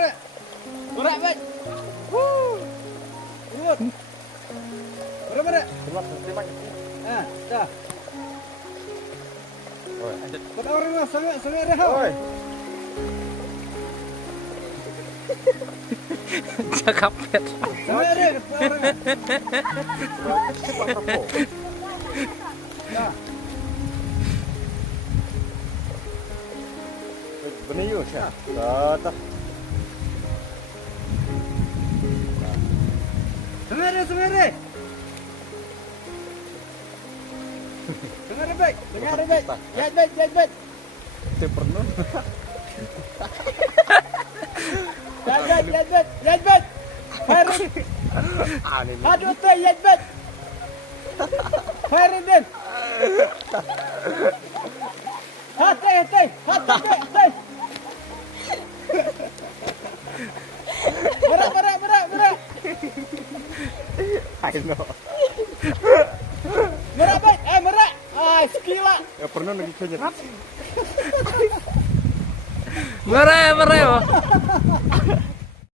Merak. Merak, baik. Urut. Merak. Terima. Ah, dah. Oi. Kau orang lah, sangat rehat. Oi. Cakap pet. Sangat rehat, orang. Dah. Benih yuk, ya. Tata. Sangat rehat. Dengar baik. Lihat baik. Itu pernah. Lihat baik. Harus. Aneh. Aduh, tuh, lihat baik. Harus. Hati. Merak. I know. Merak baik. Merak. Sekila. Ya pernah lagi kenyat. Mereh.